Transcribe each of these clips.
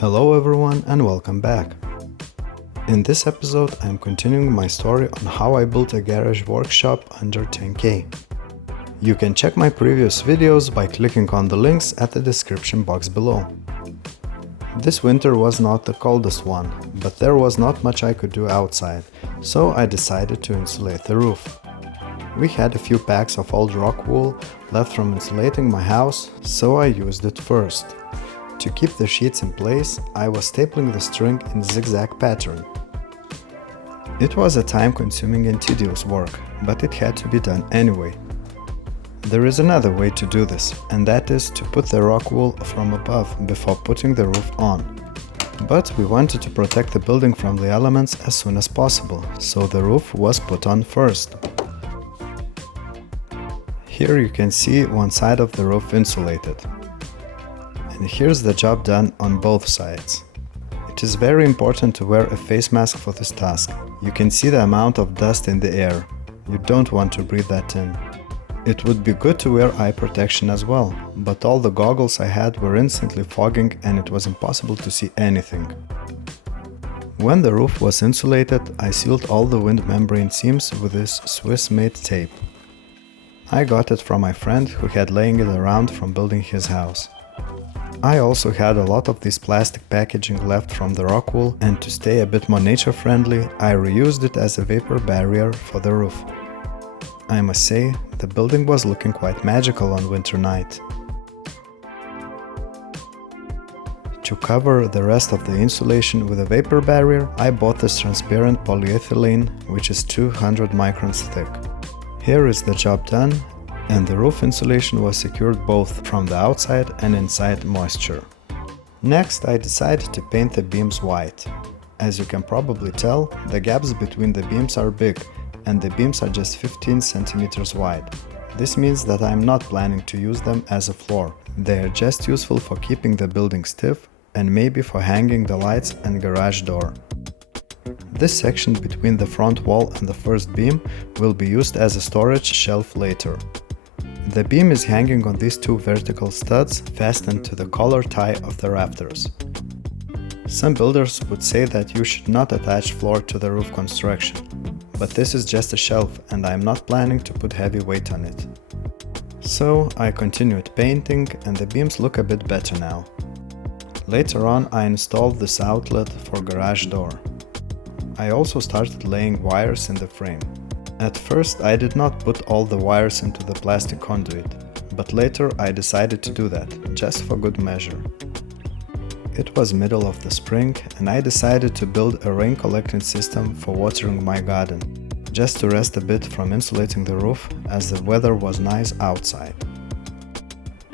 Hello everyone and welcome back. In this episode I'm continuing my story on how I built a garage workshop under 10K. You can check my previous videos by clicking on the links at the description box below. This winter was not the coldest one, but there was not much I could do outside, so I decided to insulate the roof. We had a few packs of old rock wool left from insulating my house, so I used it first. To keep the sheets in place, I was stapling the string in zigzag pattern. It was a time-consuming and tedious work, but it had to be done anyway. There is another way to do this, and that is to put the rock wool from above before putting the roof on. But we wanted to protect the building from the elements as soon as possible, so the roof was put on first. Here you can see one side of the roof insulated. And here's the job done on both sides. It is very important to wear a face mask for this task. You can see the amount of dust in the air. You don't want to breathe that in. It would be good to wear eye protection as well, but all the goggles I had were instantly fogging and it was impossible to see anything. When the roof was insulated, I sealed all the wind membrane seams with this Swiss-made tape. I got it from my friend who had laying it around from building his house. I also had a lot of this plastic packaging left from the rock wool, and to stay a bit more nature-friendly, I reused it as a vapor barrier for the roof. I must say, the building was looking quite magical on winter night. To cover the rest of the insulation with a vapor barrier, I bought this transparent polyethylene, which is 200 microns thick. Here is the job done, and the roof insulation was secured both from the outside and inside moisture. Next, I decided to paint the beams white. As you can probably tell, the gaps between the beams are big, and the beams are just 15 centimeters wide. This means that I am not planning to use them as a floor. They are just useful for keeping the building stiff and maybe for hanging the lights and garage door. This section between the front wall and the first beam will be used as a storage shelf later. The beam is hanging on these two vertical studs fastened to the collar tie of the rafters. Some builders would say that you should not attach floor to the roof construction, but this is just a shelf and I am not planning to put heavy weight on it. So I continued painting and the beams look a bit better now. Later on I installed this outlet for garage door. I also started laying wires in the frame. At first I did not put all the wires into the plastic conduit, but later I decided to do that, just for good measure. It was middle of the spring and I decided to build a rain collecting system for watering my garden, just to rest a bit from insulating the roof as the weather was nice outside.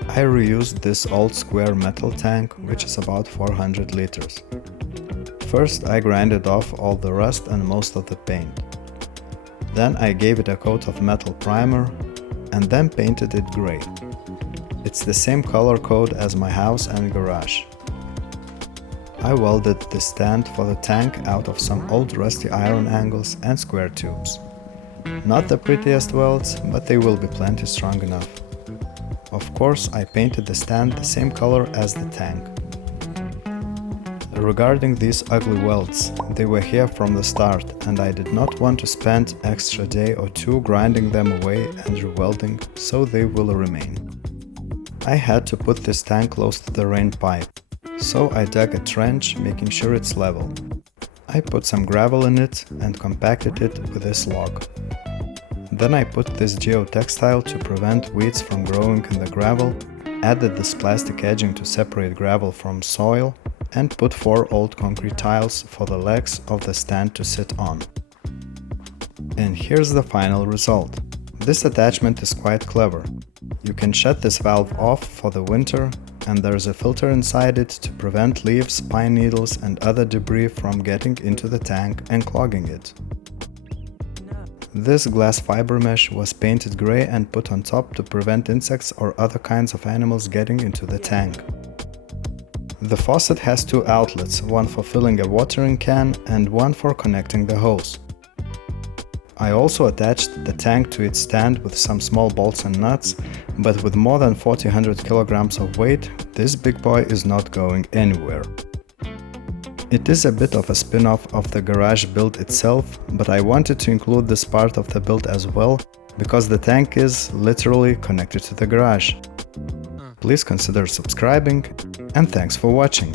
I reused this old square metal tank, which is about 400 liters. First I grinded off all the rust and most of the paint. Then I gave it a coat of metal primer and then painted it gray. It's the same color code as my house and garage. I welded the stand for the tank out of some old rusty iron angles and square tubes. Not the prettiest welds, but they will be plenty strong enough. Of course, I painted the stand the same color as the tank. Regarding these ugly welds, they were here from the start and I did not want to spend extra day or two grinding them away and rewelding, so they will remain. I had to put this tank close to the rain pipe, so I dug a trench, making sure it's level. I put some gravel in it and compacted it with this log. Then I put this geotextile to prevent weeds from growing in the gravel, added this plastic edging to separate gravel from soil, and put 4 old concrete tiles for the legs of the stand to sit on. And here's the final result. This attachment is quite clever. You can shut this valve off for the winter, and there's a filter inside it to prevent leaves, pine needles and other debris from getting into the tank and clogging it. This glass fiber mesh was painted gray and put on top to prevent insects or other kinds of animals getting into the tank. The faucet has 2 outlets, one for filling a watering can and one for connecting the hose. I also attached the tank to its stand with some small bolts and nuts, but with more than 400 kilograms of weight, this big boy is not going anywhere. It is a bit of a spin-off of the garage build itself, but I wanted to include this part of the build as well, because the tank is literally connected to the garage. Please consider subscribing, and thanks for watching.